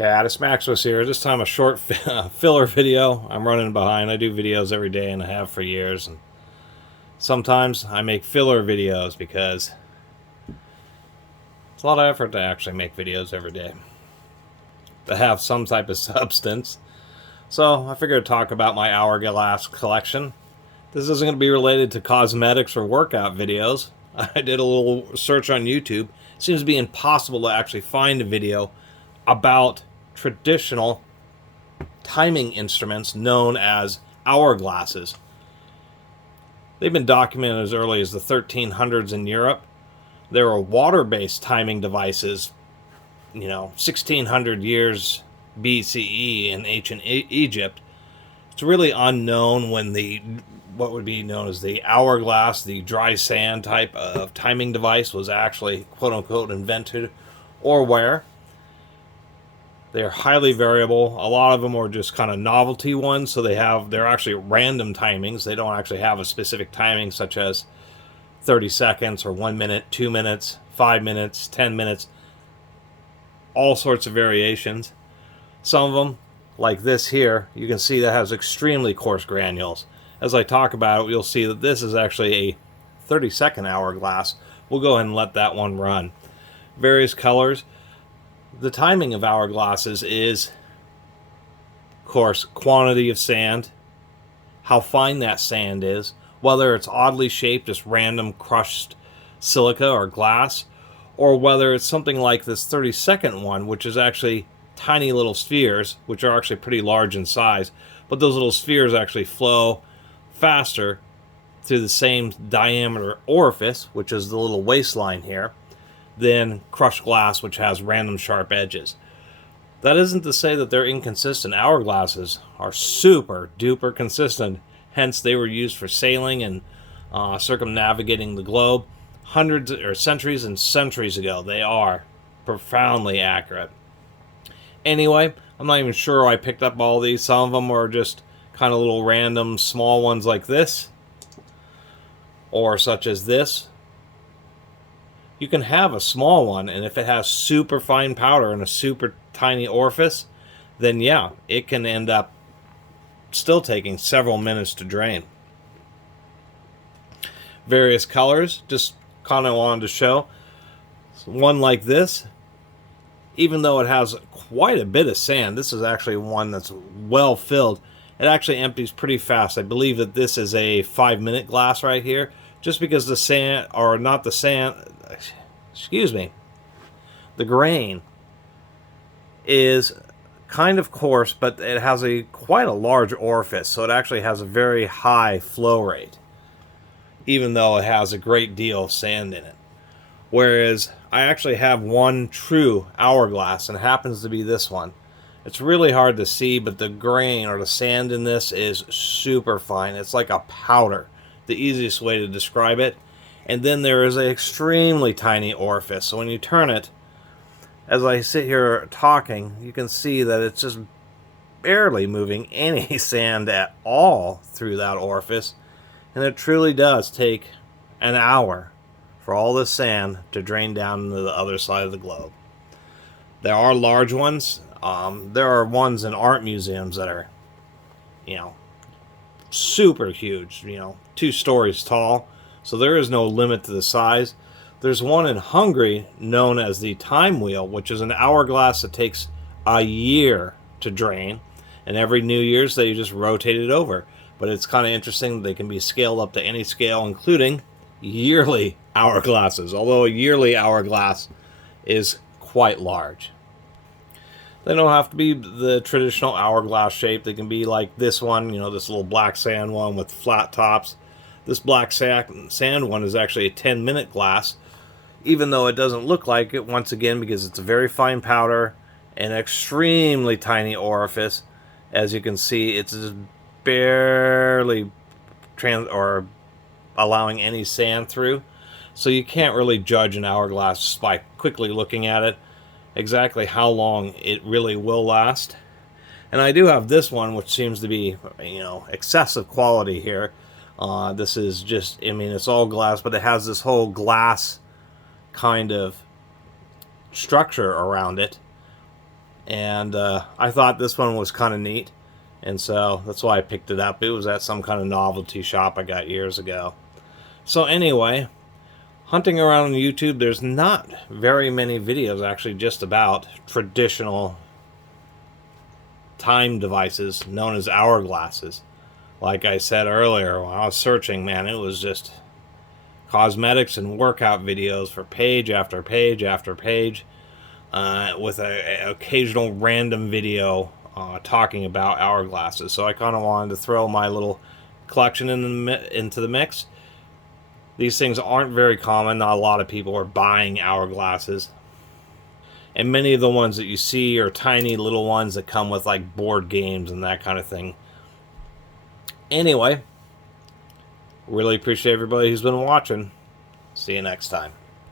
Catus, Maximus here. This time a short filler video. I'm running behind. I do videos every day and I have for years. And sometimes I make filler videos because it's a lot of effort to actually make videos every day that have some type of substance. So I figured to talk about my HourGlass collection. This isn't going to be related to cosmetics or workout videos. I did a little search on YouTube. It seems to be impossible to actually find a video about traditional timing instruments known as hourglasses. They've been documented as early as the 1300s in Europe. There were water-based timing devices, 1600 years BCE in ancient Egypt. It's really unknown when what would be known as the hourglass, the dry sand type of timing device, was actually quote-unquote invented or where. They're highly variable. A lot of them are just kind of novelty ones, so they're actually random timings. They don't actually have a specific timing, such as 30 seconds or 1 minute, 2 minutes, 5 minutes, 10 minutes, all sorts of variations. Some of them, like this here, you can see that has extremely coarse granules. As I talk about it, you'll see that this is actually a 30-second hourglass. We'll go ahead and let that one run. Various colors. The timing of hourglasses is, of course, quantity of sand, how fine that sand is, whether it's oddly shaped, just random crushed silica or glass, or whether it's something like this 30-second one, which is actually tiny little spheres, which are actually pretty large in size, but those little spheres actually flow faster through the same diameter orifice, which is the little waistline here, than crushed glass, which has random sharp edges. That isn't to say that they're inconsistent. Hourglasses are super duper consistent, hence they were used for sailing and circumnavigating the globe hundreds or centuries and centuries ago. They are profoundly accurate. Anyway, I'm not even sure I picked up all these. Some of them are just kind of little random small ones like this, or such as this. You can have a small one, and if it has super fine powder and a super tiny orifice, then yeah, it can end up still taking several minutes to drain. Various colors, just kind of wanted to show. One like this, even though it has quite a bit of sand, this is actually one that's well filled. It actually empties pretty fast. I believe that this is a 5-minute glass right here, just because the sand, or not the sand, excuse me, the grain is kind of coarse, but it has quite a large orifice, so it actually has a very high flow rate, even though it has a great deal of sand in it. Whereas I actually have one true hourglass, and it happens to be this one. It's really hard to see, but the grain or the sand in this is super fine. It's like a powder, the easiest way to describe it. And then there is an extremely tiny orifice. So when you turn it, as I sit here talking, you can see that it's just barely moving any sand at all through that orifice. And it truly does take an hour for all this sand to drain down into the other side of the globe. There are large ones. There are ones in art museums that are, super huge, 2 stories tall. So there is no limit to the size. There's one in Hungary known as the time wheel, which is an hourglass that takes a year to drain. And every New Year's they just rotate it over. But it's kind of interesting. They can be scaled up to any scale, including yearly hourglasses. Although a yearly hourglass is quite large. They don't have to be the traditional hourglass shape. They can be like this one, this little black sand one with flat tops. This black sand one is actually a 10-minute glass, even though it doesn't look like it, once again, because it's a very fine powder and extremely tiny orifice. As you can see, it's just barely allowing any sand through. So you can't really judge an hourglass just by quickly looking at it exactly how long it really will last. And I do have this one, which seems to be, excessive quality here. This is just, it's all glass, but it has this whole glass kind of structure around it. and I thought this one was kind of neat, and so that's why I picked it up. It was at some kind of novelty shop I got years ago. So anyway, hunting around on YouTube, there's not very many videos actually just about traditional time devices known as hourglasses. Like I said earlier, when I was searching, man, it was just cosmetics and workout videos for page after page after page, with an occasional random video talking about hourglasses. So I kind of wanted to throw my little collection into the mix. These things aren't very common. Not a lot of people are buying hourglasses. And many of the ones that you see are tiny little ones that come with like board games and that kind of thing. Anyway, really appreciate everybody who's been watching. See you next time.